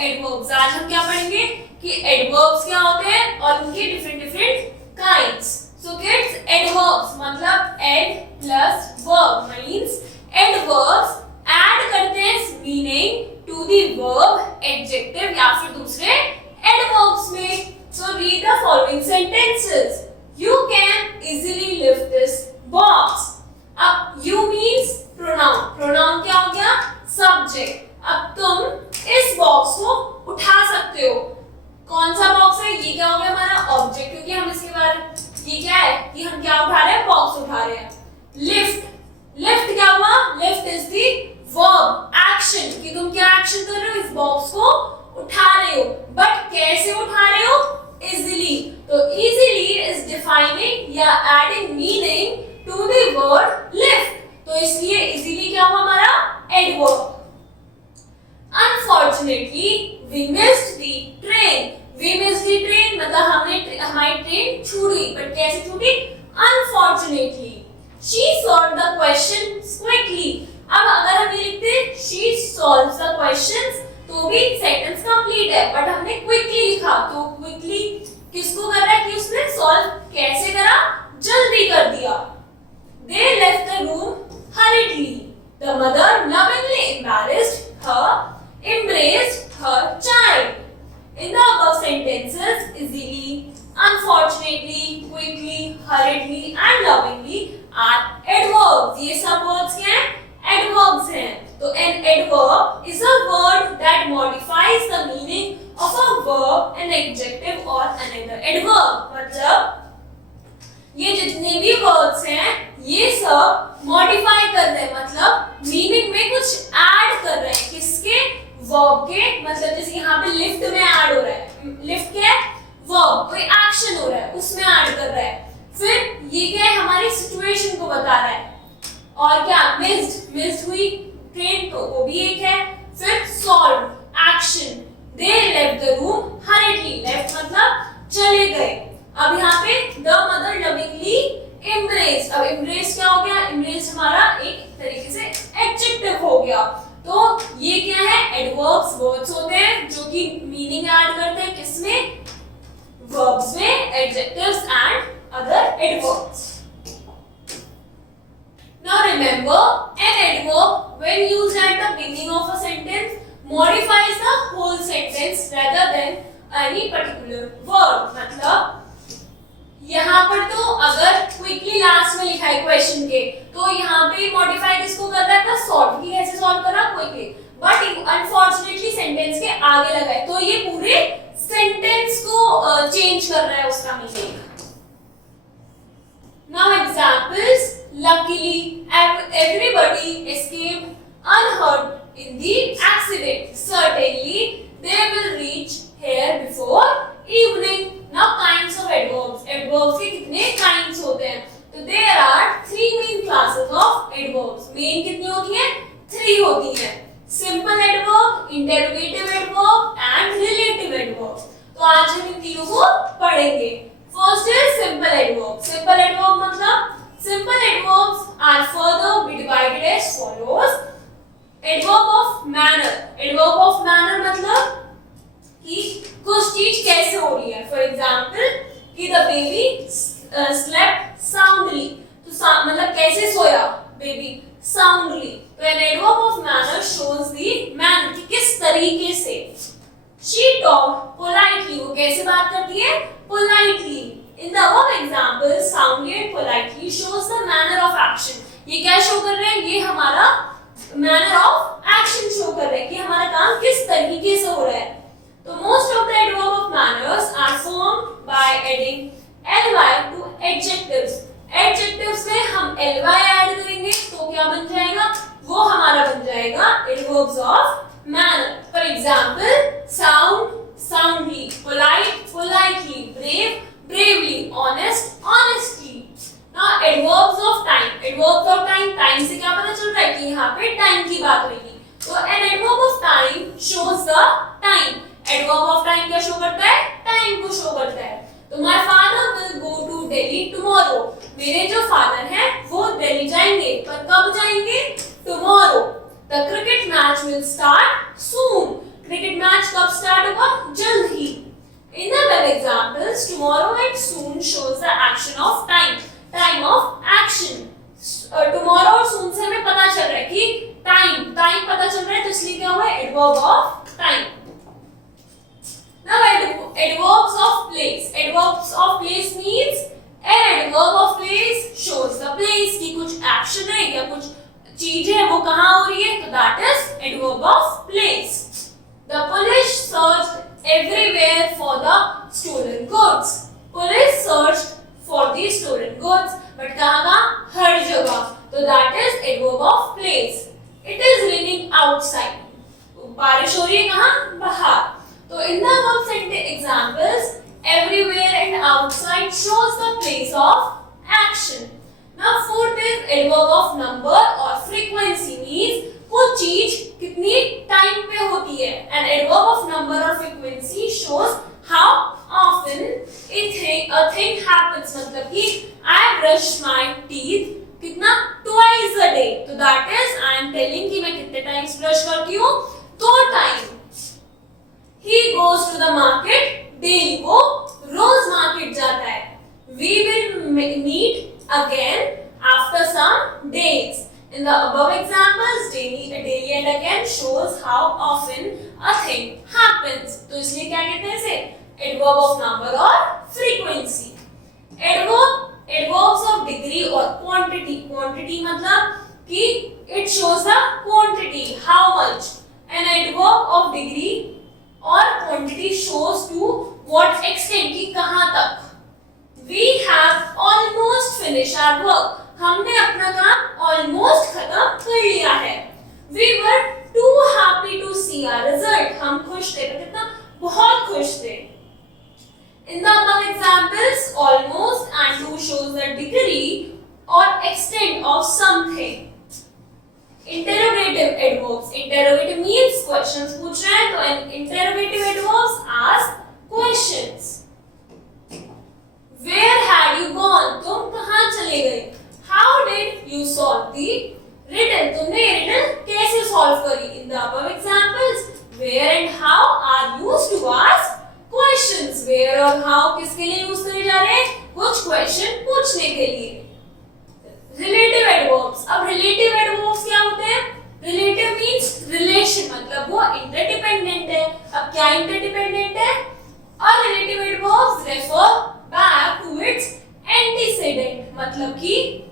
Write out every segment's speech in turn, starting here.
Adverbs. आज हम क्या पढ़ेंगे कि एडवर्ब्स क्या होते हैं और उनके different kinds. So kids, adverbs मतलब ad plus verb means adverbs add करते हैं meaning to the verb adjective या फिर दूसरे एडवर्ब्स में। So read the following sentences. You can easily lift this box. अब you means pronoun. Pronoun क्या हो गया? Subject. अब तुम इस बॉक्स को उठा सकते हो। कौन सा बॉक्स है? ये क्या हो गया हमारा ऑब्जेक्ट, क्योंकि हम इसके बारे ये क्या है कि हम क्या उठा रहे हैं? बॉक्स उठा रहे हैं। लिफ्ट, लिफ्ट क्या हुआ? Lift is the verb action, कि तुम क्या एक्शन कर रहे हो? इस बॉक्स को उठा रहे हो। बट कैसे उठा रहे हो? Easily. तो easily is defining या adding meaning to the word lift. तो इसलिए easily क्या हुआ हमारा? Adverb. Unfortunately, we missed the train. We missed the train मतलब हमारी ट्रेन छूट गई। बट कैसे छूटी? Unfortunately. She solved the questions quickly. अब अगर हम ये लिखते she solves the questions तो भी सेंटेंस कंप्लीट है, बट हमने क्विकली लिखा। तो क्विकली किसको कर रहा है कि उसने सॉल्व कैसे करा? जल्दी कर दिया। They left the room hurriedly. The mother lovingly embraced her child. In the above sentences, easily, unfortunately, quickly, hurriedly and lovingly are adverbs. ये सब words क्या हैं? Adverbs हैं। तो an adverb is a word that modifies the meaning of a verb, an adjective or another adverb. मतलब ये जितने भी words हैं ये सब modify कर रहे हैं, मतलब meaning में कुछ add कर रहे हैं। किसके? verb के। मतलब जैसे यहाँ पे lift में add हो रहा है। lift क्या है? verb, कोई action हो रहा है उसमें add कर रहा है। फिर ये क्या है? हमारी situation को बता रहा है। और क्या? missed हुई ट्रेन, तो वो भी एक है। फिर solved action, they left the room hurriedly, left मतलब चले गए। अब यहाँ पे the mother lovingly embraced, अब embrace क्या हो गया? embrace हमारा एक तरीके से adjective हो गया। तो ये क्या है? adverbs words होते हैं जो कि meaning ऐड करते हैं किसमें? verbs में, adjectives and other adverbs. Now remember, an adverb when used at the beginning of a sentence modifies the whole sentence rather than any particular word. मतलब यहाँ पर तो अगर quickly लास्ट में लिखा है क्वेश्चन के, तो यहाँ पे मॉडिफाई किसको कर रहा है? सॉल्व की कैसे सॉल्व करा? क्विकली। बट अनफॉर्चुनेटली सेंटेंस के आगे लगा है, तो ये पूरे सेंटेंस को चेंज कर रहा है उसका meaning. Now examples. Luckily, everybody escaped unhurt in the accident. Certainly, they will reach here before evening. Now kinds of adverbs. Adverbs के कितने kinds होते हैं? तो there are three main classes of adverbs. Main कितनी होती हैं? 3 होती हैं। Simple adverb, interrogative adverb and relative adverb. तो आज हम इन तीनों को पढ़ेंगे। First is simple adverb. Simple adverb मतलब simple adverbs are further be divided as follows. Adverb of manner. Adverb of manner मतलब कि कुछ चीज कैसे हो रही है। For example, कि the baby slept soundly. तो मतलब कैसे सोया baby? Soundly. तो an adverb of manner shows the manner कि किस तरीके से। She talked politely. वो कैसे बात करती है? Politely. In the above example, soundly and politely shows the manner of action. ये क्या शो कर रहे हैं? ये हमारा manner of action शो कर रहे हैं कि हमारा काम किस तरीके से हो रहा है। तो most of the adverb of manners are formed by adding ly to adjectives. Adjectives में हम ly ऐड करेंगे तो क्या बन जाएगा? वो हमारा बन जाएगा adverbs of manner. For example, sound, soundly, polite, politely, brave, bravely, honest, honestly. Now adverbs of time. Adverbs of time, time से क्या पता चल रहा है कि यहाँ पे time की बात होगी। तो an adverb of time shows the time. Adverb of time क्या शो करता है? Time को शो करता है। तो my father will go to Delhi tomorrow. मेरे जो फादर हैं वो दिल्ली जाएंगे, पर कब जाएंगे? Tomorrow. The cricket match will start soon. Cricket match कब examples, tomorrow and soon shows the action of time. Time of action. Tomorrow और soon से हमें पता चल रहा है कि time पता चल रहा है, तो इसलिए क्या हुआ है? Adverb of time. Now adverbs of place. Adverbs of place means an adverb of place shows the place कि कुछ action है या कुछ चीज है वो कहाँ हो रही है, तो that is adverb of place. The police searched everywhere for the stolen goods. Police searched for the stolen goods, but कहाँ? हर जगह. तो that is adverb of place. It is raining outside. बारिश हो रही है कहाँ? बाहर. तो in the above sentence examples, everywhere and outside shows the place of action. Now fourth is adverb of number or frequency means कुछ चीज कितनी टाइम पे होती है. An adverb of number or frequency shows how often a thing happens. मतलब कि I brush my teeth कितना twice a day. तो that is I am telling कि मैं कितने times brush करती हूँ, 2 times. He goes to the market daily. वो रोज मार्केट जाता है. We will meet again after some days. In the above examples, daily and again shows how often a thing happens. तो इसलिए क्या कहते हैं इसे? Adverb of number or frequency. Adverbs of degree or quantity. Quantity मतलब कि it shows the quantity, how much. An adverb of degree or quantity shows to what extent कि कहाँ तक. We have almost finished our work. हमने अपना काम almost खत्म कर लिया है. We were too happy to see our result. हम खुश थे, पर कितना? बहुत खुश थे. In the above examples, almost and to shows the degree or extent of something. Interrogative adverbs. Interrogative means questions पूछ रहे हैं, तो interrogative adverbs ask questions. Where had you gone? तुम कहाँ चले गए? How did you solve the riddle? तुमने ये riddle कैसे solve करी? In the above examples, where and how are used to ask questions. Where और how किसके लिए use करे जा रहे हैं? कुछ question पूछने के लिए. Relative adverbs. अब relative adverbs क्या होते हैं? Relative means relation, मतलब वो interdependent है. अब क्या interdependent है? और relative adverbs refer back to its antecedent. मतलब कि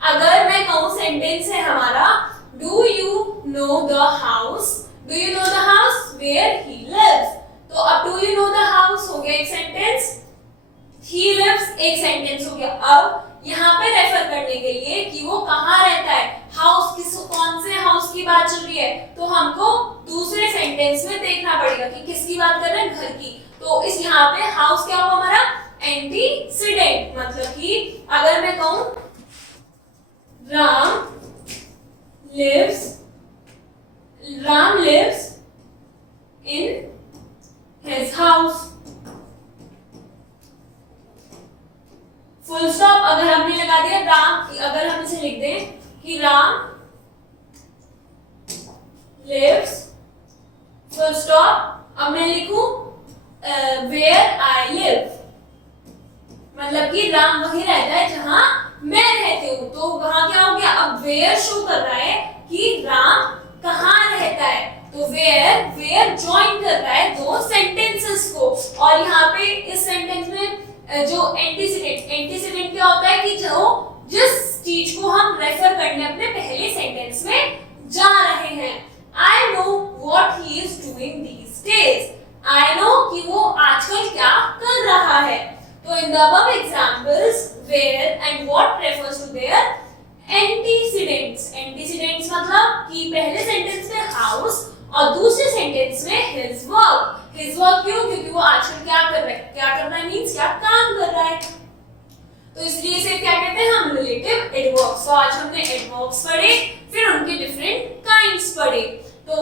अगर मैं कहूँ सेंटेंस है हमारा, Do you know the house? Do you know the house where he lives? तो अब Do you know the house हो गया एक सेंटेंस, He lives एक सेंटेंस हो गया. अब यहाँ पे रेफर करने के लिए कि वो कहाँ रहता है, हाउस कौन से हाउस की बात चल रही है, तो हमको दूसरे सेंटेंस में देखना पड़ेगा कि किसकी बात कर रहे हैं, घर की. तो इस यहाँ पे हाउस क्या हुआ हमारा? एंटीसीडेंट. मतलब कि अगर मैं कहूँ Ram lives in his house. Full stop अगर हमने लगा दिया राम, अगर हम इसे लिख दें कि राम lives फुल स्टॉप, अब मैं लिखूं where I live, मतलब कि राम वहीं रहता है जहां मैं रहती हूँ. तो वहां क्या हो गया? अब where शो कर रहा है कि राम कहाँ रहता है. तो where ज्वाइन कर रहा है दो सेंटेंसेस को. और यहाँ पे इस सेंटेंस में जो एंटीसीडेंट क्या होता है कि जो जिस चीज को हम रेफर करने अपने पहले सेंटेंस में जा रहे हैं. I know what he is doing these days. I know कि वो आजकल क्या कर रहा है. तो in the above examples, where and what refers to their antecedents. Antecedents मतलब कि पहले सेंटेंस में house और दूसरे सेंटेंस में his work. His work क्यों? क्योंकि वो आजकल क्या कर रहा है. क्या कर रहा है मीन्स क्या काम कर रहा है. तो इसलिए इसे क्या कहते हैं हम? Relative adverbs. तो आज हमने एडवर्ब्स पढ़े, फिर उनके डिफरेंट काइंड्स पढ़े. तो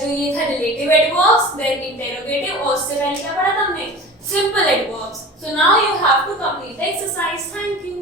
जो ये था रिलेटिव एडवर्ब्स, देन इंटेरोगेटिव, और उससे पहले क्या पढ़ा था हमने? Simple adverbs. So now you have to complete the exercise. Thank you.